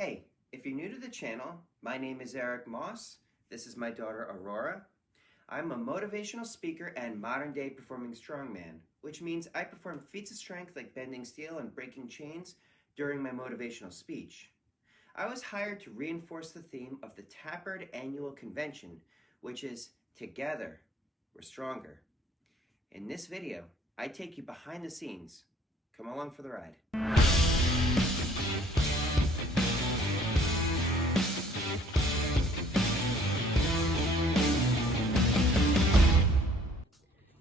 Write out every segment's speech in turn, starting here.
Hey, if you're new to the channel, my name is Eric Moss. This is my daughter Aurora. I'm a motivational speaker and modern-day performing strongman, which means I perform feats of strength like bending steel and breaking chains during my motivational speech. I was hired to reinforce the theme of the Tahperd annual convention, which is Together, We're Stronger. In this video, I take you behind the scenes. Come along for the ride.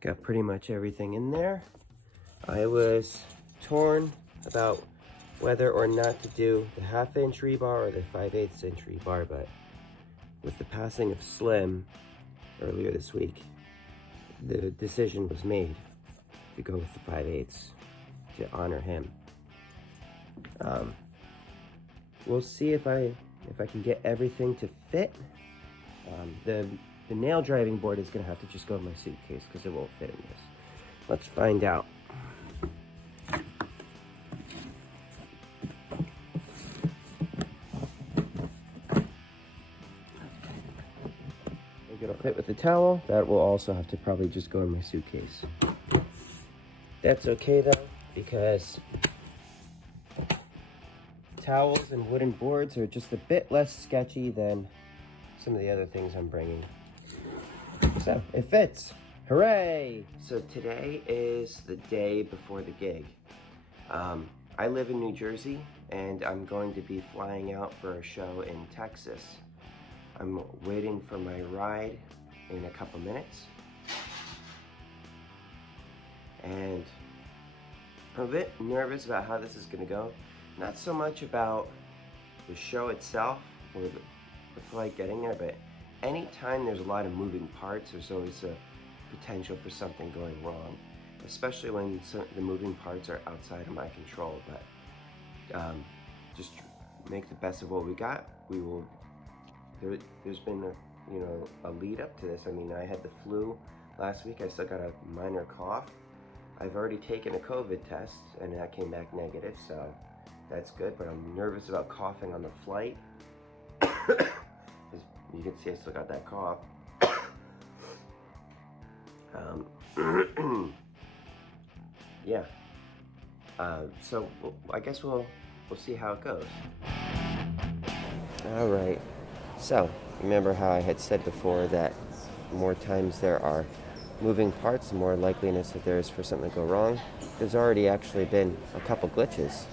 Got pretty much everything in there. I was torn about whether or not to do the 1/2-inch rebar or the 5/8 inch rebar, but with the passing of Slim earlier this week, the decision was made to go with the 5/8 to honor him. We'll see if I can get everything to fit. The nail driving board is gonna have to just go in my suitcase because it won't fit in this. Let's find out. Think it'll fit with the towel. That will also have to probably just go in my suitcase. That's okay though, because towels and wooden boards are just a bit less sketchy than some of the other things I'm bringing. So it fits. Hooray! So today is the day before the gig. I live in New Jersey and I'm going to be flying out for a show in Texas. I'm waiting for my ride in a couple minutes. And I'm a bit nervous about how this is gonna go. Not so much about the show itself or the flight getting there, but anytime there's a lot of moving parts, there's always a potential for something going wrong, especially when the moving parts are outside of my control. But just make the best of what we got. We will. There's been a lead up to this. I mean, I had the flu last week. I still got a minor cough. I've already taken a COVID test and that came back negative, so that's good. But I'm nervous about coughing on the flight. You can see I still got that cough. Yeah. So I guess we'll see how it goes. All right. So remember how I had said before that the more times there are moving parts, the more likeliness that there is for something to go wrong. There's already actually been a couple glitches.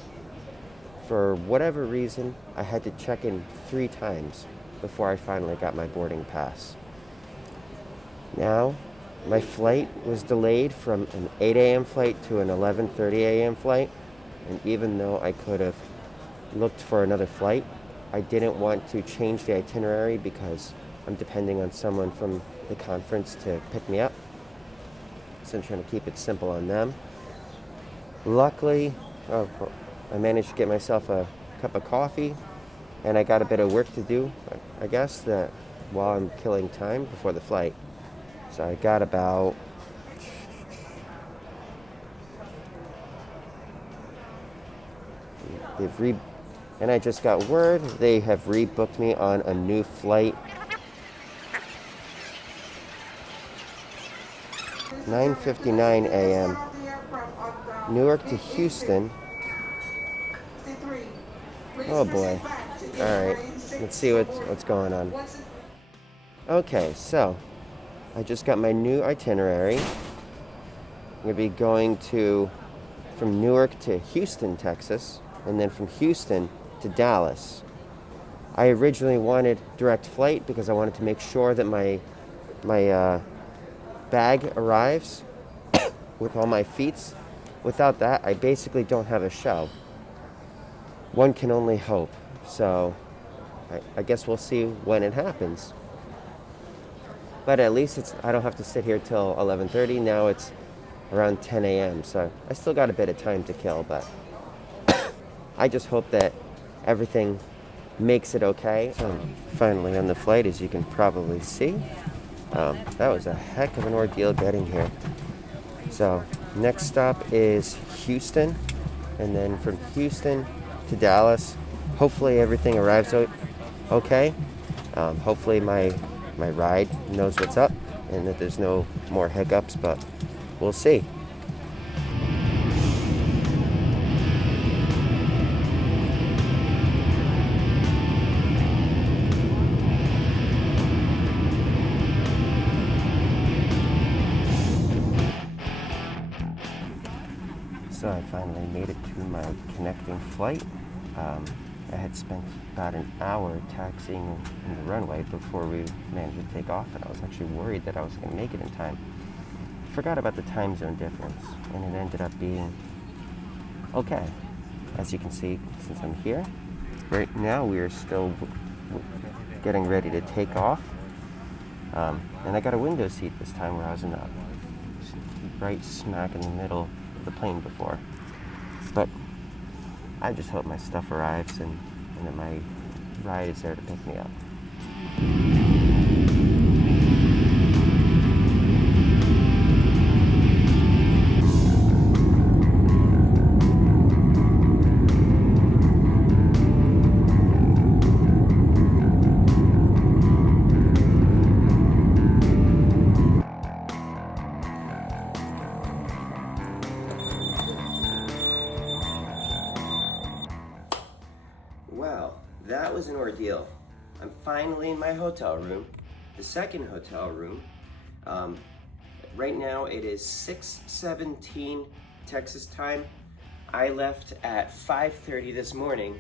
For whatever reason, I had to check in 3 times before I finally got my boarding pass. Now, my flight was delayed from an 8 a.m. flight to an 11:30 a.m. flight, and even though I could have looked for another flight, I didn't want to change the itinerary because I'm depending on someone from the conference to pick me up. So I'm trying to keep it simple on them. Luckily, I managed to get myself a cup of coffee, and I got a bit of work to do, I guess, that while I'm killing time before the flight. So I got about and I just got word they have rebooked me on a new flight. 9:59 a.m. Newark to Houston. Oh boy. Alright, let's see what's going on. Okay, so I just got my new itinerary. I'm going to be going from Newark to Houston, Texas, and then from Houston to Dallas. I originally wanted direct flight because I wanted to make sure that my bag arrives with all my feats. Without that, I basically don't have a show. One can only hope. So I guess we'll see when it happens. But at least I don't have to sit here till 11:30. Now it's around 10 a.m. So I still got a bit of time to kill, but I just hope that everything makes it okay. So I'm finally on the flight, as you can probably see. That was a heck of an ordeal getting here. So next stop is Houston, and then from Houston to Dallas. hopefully everything arrives okay. Hopefully my ride knows what's up and that there's no more hiccups, but we'll see. So I finally made it to my connecting flight. I had spent about an hour taxiing in the runway before we managed to take off, and I was actually worried that I was going to make it in time. Forgot about the time zone difference, and it ended up being okay. As you can see, since I'm here, right now we are still getting ready to take off. And I got a window seat this time where I was in the right smack in the middle of the plane before. But I just hope my stuff arrives and that my ride is there to pick me up. Well, that was an ordeal. I'm finally in my hotel room, the second hotel room. Right now it is 6:17 Texas time. I left at 5:30 this morning,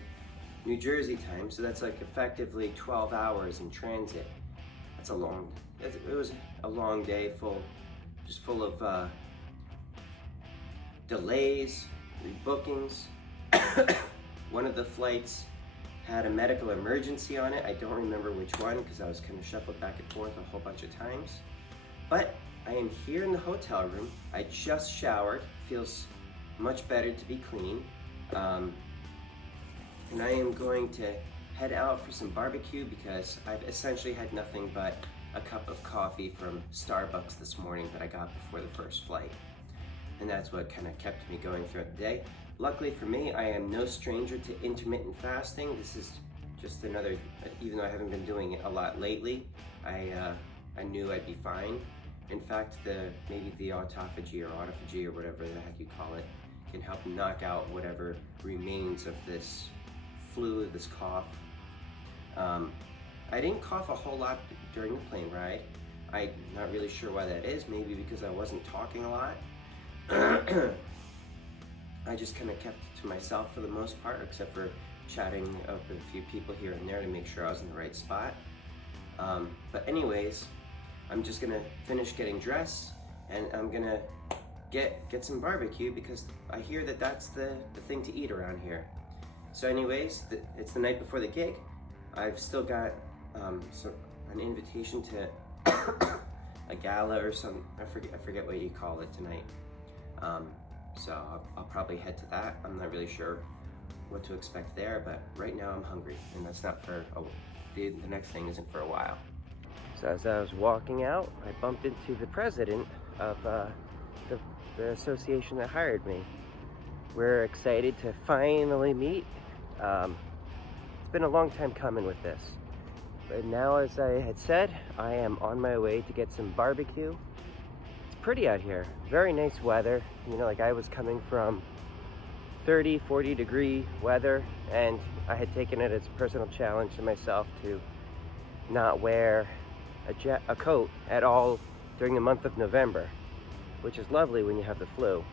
New Jersey time, so that's like effectively 12 hours in transit. It was a long day, full of delays, rebookings. One of the flights had a medical emergency on it. I don't remember which one because I was kind of shuffled back and forth a whole bunch of times. But I am here in the hotel room. I just showered. Feels much better to be clean. And I am going to head out for some barbecue because I've essentially had nothing but a cup of coffee from Starbucks this morning that I got before the first flight. And that's what kind of kept me going throughout the day. Luckily for me, I am no stranger to intermittent fasting. This is just another, even though I haven't been doing it a lot lately, I knew I'd be fine. In fact, maybe the autophagy or whatever the heck you call it, can help knock out whatever remains of this flu, this cough. I didn't cough a whole lot during the plane ride. I'm not really sure why that is, maybe because I wasn't talking a lot. I just kind of kept it to myself for the most part, except for chatting up with a few people here and there to make sure I was in the right spot. But anyways, I'm just gonna finish getting dressed and I'm gonna get some barbecue because I hear that that's the thing to eat around here. So anyways, it's the night before the gig. I've still got an invitation to a gala or something. I forget what you call it tonight. So I'll probably head to that. I'm not really sure what to expect there, but right now I'm hungry, and that's not for the next thing isn't for a while. So as I was walking out, I bumped into the president of the association that hired me. We're excited to finally meet. It's been a long time coming with this, but now, as I had said, I am on my way to get some barbecue. Pretty out here, very nice weather. You know, like I was coming from 30-40 degree weather, and I had taken it as a personal challenge to myself to not wear a coat at all during the month of November, which is lovely when you have the flu.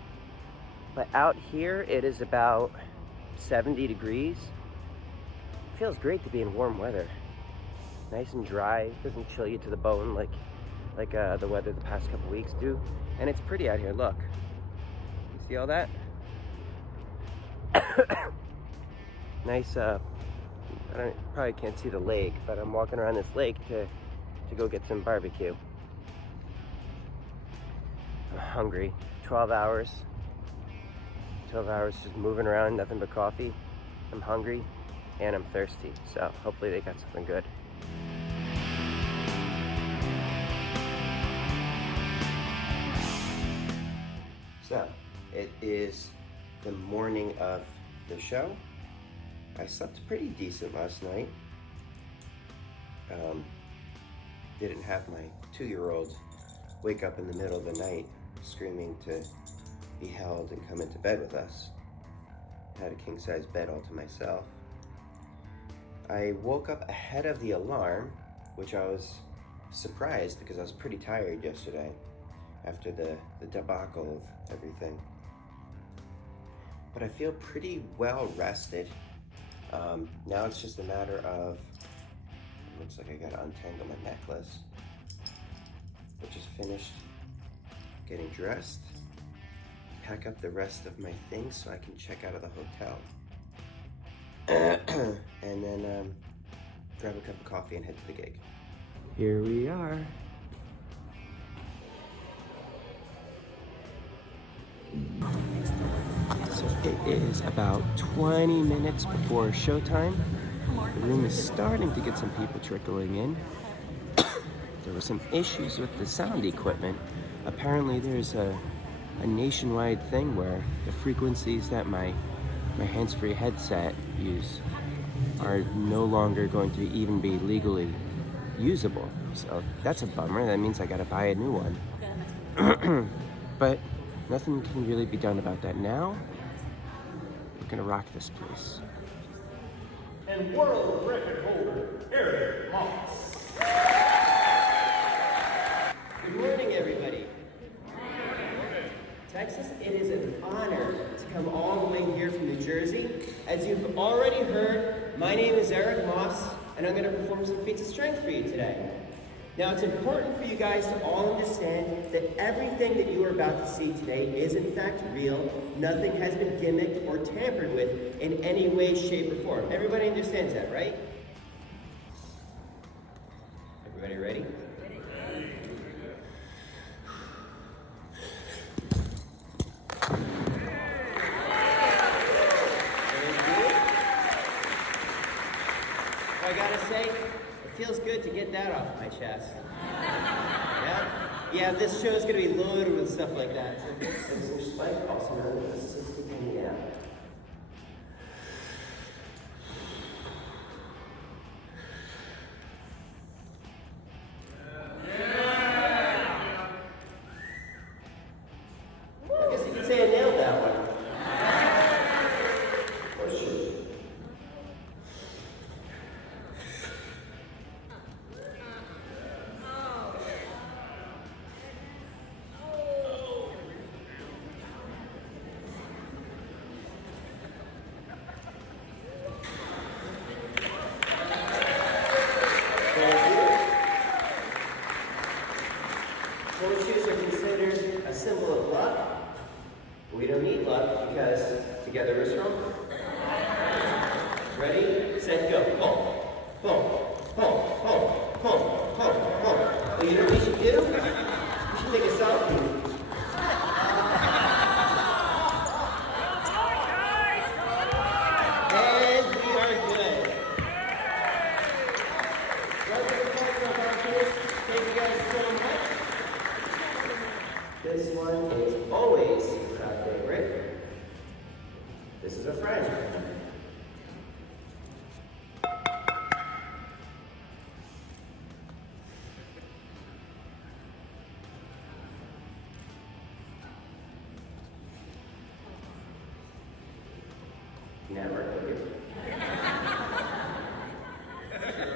But out here it is about 70 degrees. It feels great to be in warm weather. Nice and dry, doesn't chill you to the bone like the weather the past couple weeks do. And it's pretty out here, look. You see all that? Nice, probably can't see the lake, but I'm walking around this lake to go get some barbecue. I'm hungry. 12 hours just moving around, nothing but coffee. I'm hungry and I'm thirsty, so hopefully they got something good. So, it is the morning of the show. I slept pretty decent last night. Didn't have my 2-year-old wake up in the middle of the night screaming to be held and come into bed with us. Had a king-size bed all to myself. I woke up ahead of the alarm, which I was surprised because I was pretty tired yesterday after the debacle of everything. But I feel pretty well rested. Now it's just a matter of, it looks like I gotta untangle my necklace. I just finished getting dressed, pack up the rest of my things so I can check out of the hotel. And then grab a cup of coffee and head to the gig. Here we are. So it is about 20 minutes before showtime. The room is starting to get some people trickling in. There were some issues with the sound equipment. Apparently there's a nationwide thing where the frequencies that my hands-free headset use are no longer going to even be legally usable. So that's a bummer. That means I gotta buy a new one. But nothing can really be done about that now. We're gonna rock this place. And world record holder, Eric Moss. Good morning, everybody. Texas, it is an honor to come all the way here from New Jersey. As you've already heard, my name is Eric Moss, and I'm going to perform some feats of strength for you today. Now, it's important for you guys to all understand that everything that you are about to see today is in fact real. Nothing has been gimmicked or tampered with in any way, shape, or form. Everybody understands that, right? Everybody ready? I gotta say, it feels good to get that off my chest. Yeah, this show is gonna be loaded with stuff like that. So some spike, also known as a 60 penny gap. I guess you could say I nailed that one. Or should. Horseshoes are considered a symbol of luck. We don't need luck because together we're stronger. Ready, set, go. Boom, boom, boom, boom, boom, boom, boom. Well, you know what we should do? We should take a selfie. And we are good. Thank you guys so much. This one is always a crowd favorite. This is a friend. Never cookie.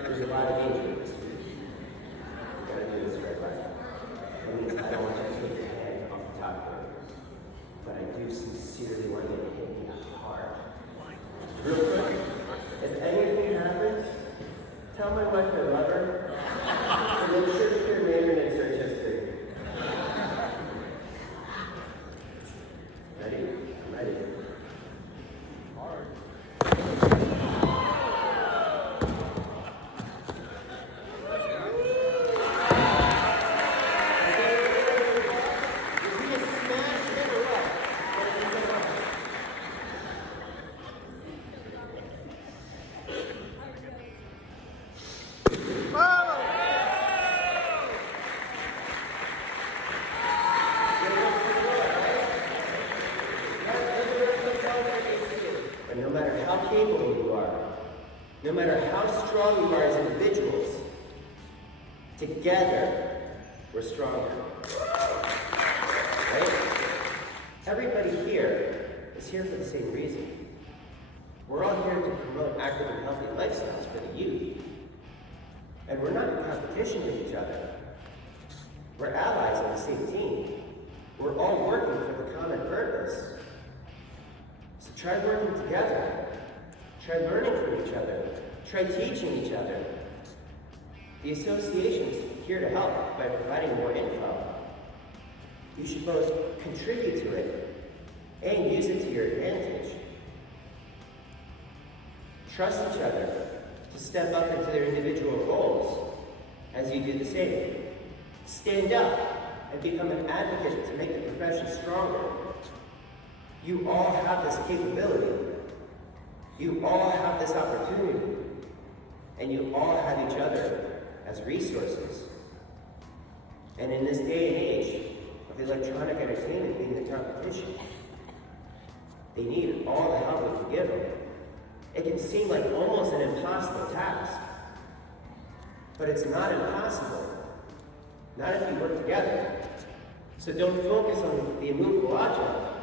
There's a lot of danger in this food. Gotta do this right. That means I don't want you to take your head off the Tahperd, but I do sincerely want you to hit me hard. Real quick, if anything happens, tell my wife I love her, and then sure to clear my internet search history. Ready? I'm ready. Hard. how strong you are as individuals. Together, we're stronger. Right? Everybody here is here for the same reason. We're all here to promote active and healthy lifestyles for the youth. And we're not in competition with each other. We're allies on the same team. We're all working for the common purpose. So try working together. Try learning from each other. Try teaching each other. The association's here to help by providing more info. You should both contribute to it and use it to your advantage. Trust each other to step up into their individual roles as you do the same. Stand up and become an advocate to make the profession stronger. You all have this capability. You all have this opportunity. And you all have each other as resources. And in this day and age of electronic entertainment being the competition, they need all the help we can give them. It can seem like almost an impossible task, but it's not impossible. Not if you work together. So don't focus on the immovable object.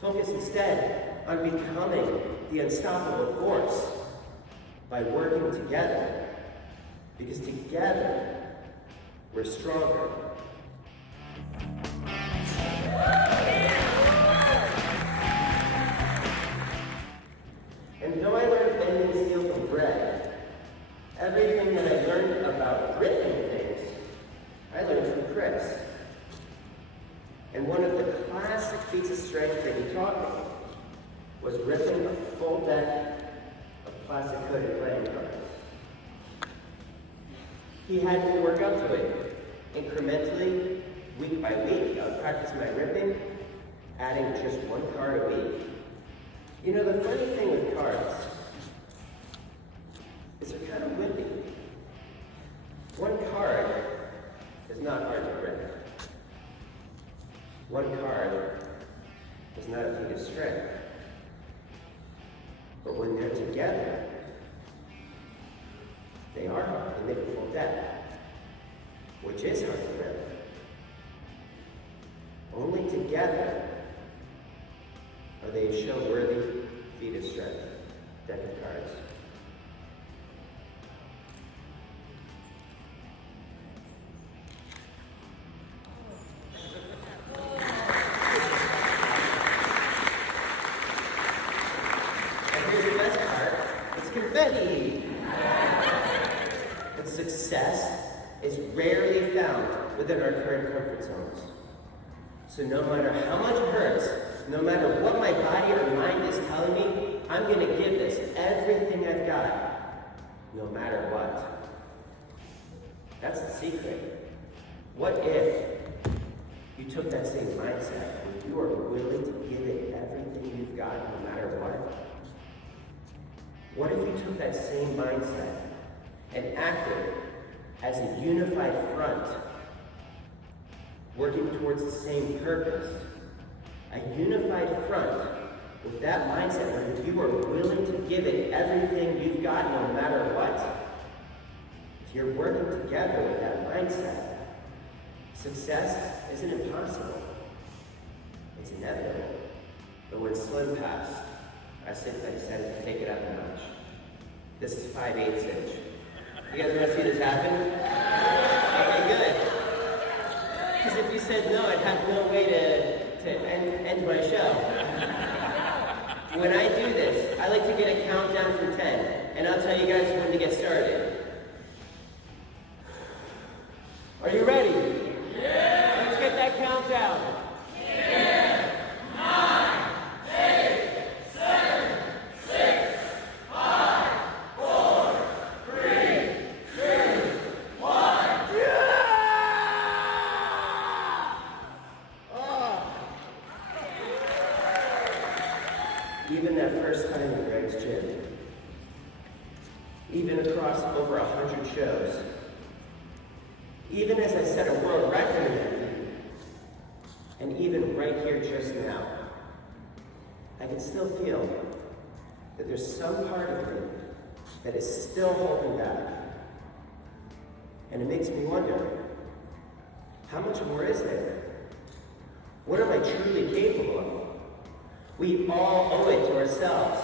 Focus instead on becoming the unstoppable force by working together. Because together, we're stronger. And though I learned bending steel from bread, everything that I learned about ripping things, I learned from Chris. And one of the classic feats of strength that he taught me was ripping a full deck of plastic-coated playing cards. He had me work up to it. Incrementally, week by week, I would practice my ripping, adding just one card a week. You know, the funny thing with cards is they're kind of wimpy. One card is not hard to rip. One card is not a feat of strength. But when they're together, they are hard. They make a full deck, which is hard to rip. Only together are they a show-worthy feat of strength deck of cards. And here's the best part, it's confetti. But success is rarely found within our current comfort zones. So no matter how much it hurts, no matter what my body or mind is telling me, I'm going to give this everything I've got, no matter what. That's the secret. What if you took that same mindset and you are willing to give it everything you've got, no matter what? What if you took that same mindset and acted as a unified front, working towards the same purpose? A unified front with that mindset where you are willing to give it everything you've got no matter what. If you're working together with that mindset, success isn't impossible. It's inevitable. But when Slim passed, I decided to take it up a notch. This is 5/8 inch. You guys want to see this happen? Okay, good. Because if you said no, I'd have no way to end my show. When I do this, I like to get a countdown from 10, and I'll tell you guys when to get started. Are you ready? Yeah! Let's get that countdown. 10, 9, 8, 7, 6, 5, 4, 3, 2, 1. Even that first time in Greg's gym, even across over 100 shows, even as I set a world record in that feat, and even right here just now, I can still feel that there's some part of me that is still holding back. And it makes me wonder, how much more is there? What am I truly capable of? We all owe it to ourselves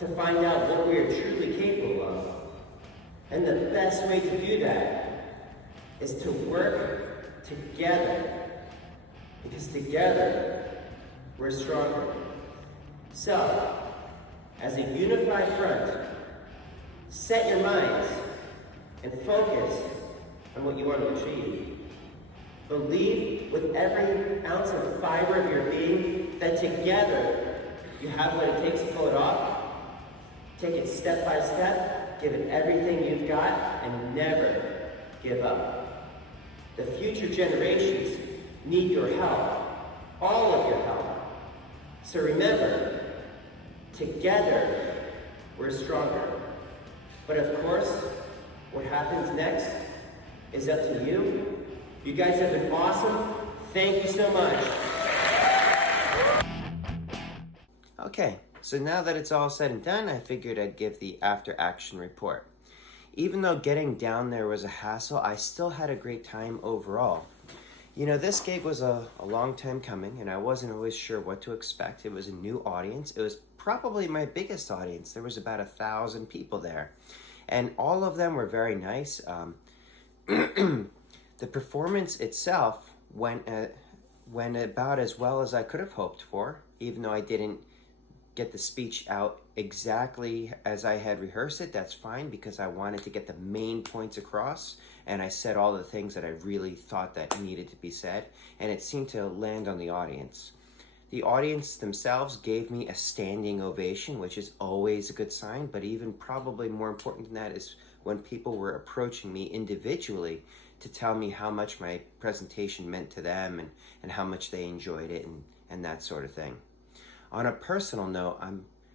to find out what we are truly capable of. And the best way to do that is to work together. Because together, we're stronger. So, as a unified front, set your minds and focus on what you want to achieve. Believe with every ounce of fiber of your being that together you have what it takes to pull it off. Take it step by step, give it everything you've got, and never give up. The future generations need your help, all of your help. So remember, together we're stronger. But of course, what happens next is up to you. You guys have been awesome. Thank you so much. Okay, so now that it's all said and done, I figured I'd give the after action report. Even though getting down there was a hassle, I still had a great time overall. You know, this gig was a long time coming, and I wasn't always sure what to expect. It was a new audience. It was probably my biggest audience. There was about 1,000 people there, and all of them were very nice. The performance itself went about as well as I could have hoped for, even though I didn't get the speech out exactly as I had rehearsed it. That's fine, because I wanted to get the main points across, and I said all the things that I really thought that needed to be said, and it seemed to land on the audience. The audience themselves gave me a standing ovation, which is always a good sign, but even probably more important than that is when people were approaching me individually to tell me how much my presentation meant to them and how much they enjoyed it and that sort of thing. On a personal note,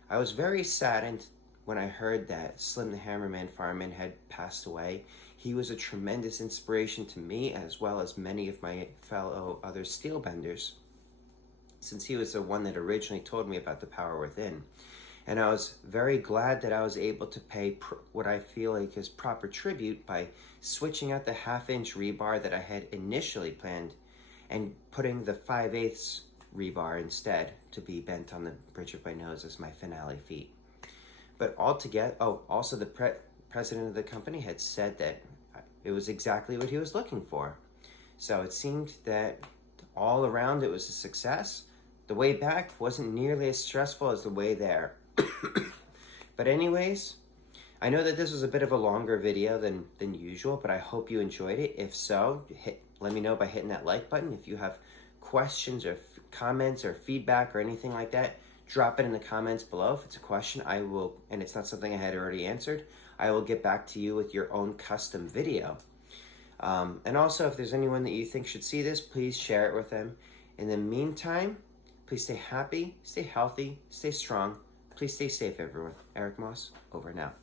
I was very saddened when I heard that Slim the Hammerman fireman had passed away. He was a tremendous inspiration to me, as well as many of my fellow other steelbenders, since he was the one that originally told me about the power within. And I was very glad that I was able to pay what I feel like is proper tribute by switching out the 1/2-inch rebar that I had initially planned and putting the 5/8 rebar instead to be bent on the bridge of my nose as my finale feat. But altogether, also the president of the company had said that it was exactly what he was looking for. So it seemed that all around it was a success. The way back wasn't nearly as stressful as the way there. But anyways, I know that this was a bit of a longer video than usual, but I hope you enjoyed it. If so, let me know by hitting that like button. If you have questions or comments or feedback or anything like that, drop it in the comments below. If it's a question, I will, and it's not something I had already answered, I will get back to you with your own custom video. And also, if there's anyone that you think should see this, please share it with them. In the meantime, please stay happy, stay healthy, stay strong. Please stay safe, everyone. Eric Moss, over and out.